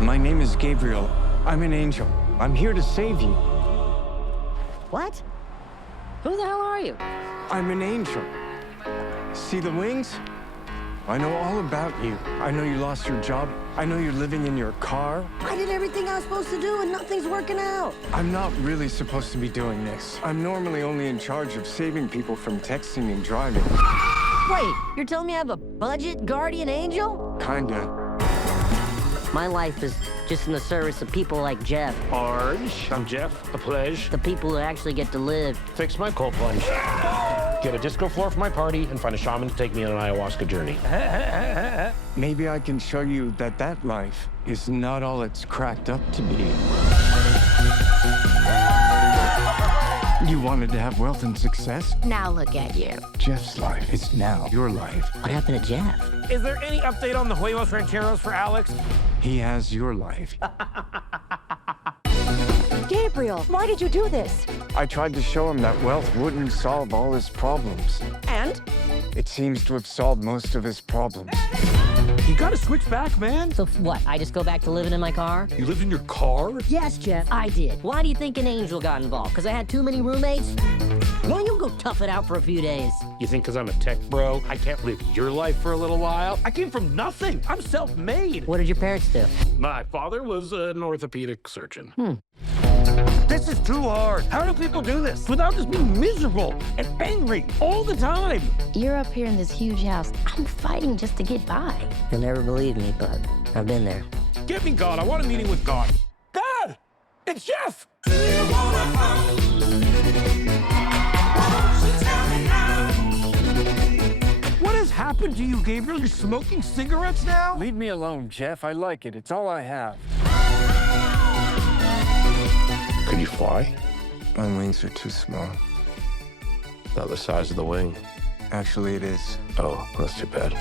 My name is Gabriel. I'm an angel. I'm here to save you. What? Who the hell are you? I'm an angel. See the wings? I know all about you. I know you lost your job. I know you're living in your car. I did everything I was supposed to do and nothing's working out. I'm not really supposed to be doing this. I'm normally only in charge of saving people from texting and driving. Wait, you're telling me I have a budget guardian angel? Kinda. My life is just in the service of people like Jeff. Arge, I'm Jeff, a pledge. The people who actually get to live. Fix my cold plunge. Get a disco floor for my party and find a shaman to take me on an ayahuasca journey. Maybe I can show you that that life is not all it's cracked up to be. You wanted to have wealth and success? Now look at you. Jeff's life is now your life. What happened to Jeff? Is there any update on the Huevos Rancheros for Alex? He has your life. Gabriel, why did you do this? I tried to show him that wealth wouldn't solve all his problems. And? It seems to have solved most of his problems. You gotta switch back, man. So what, I just go back to living in my car? You lived in your car? Yes, Jeff, I did. Why do you think an angel got involved? Because I had too many roommates? Why don't you go tough it out for a few days? You think because I'm a tech bro, I can't live your life for a little while? I came from nothing. I'm self-made. What did your parents do? My father was an orthopedic surgeon. This is too hard. How do people do this without just being miserable and angry all the time? You're up here in this huge house. I'm fighting just to get by. You'll never believe me, but I've been there. Get me God. I want a meeting with God. God! It's Jeff! What has happened to you, Gabriel? You're smoking cigarettes now? Leave me alone, Jeff. I like it. It's all I have. Could you fly? My wings are too small. Not the size of the wing. Actually, it is. Oh, that's too bad.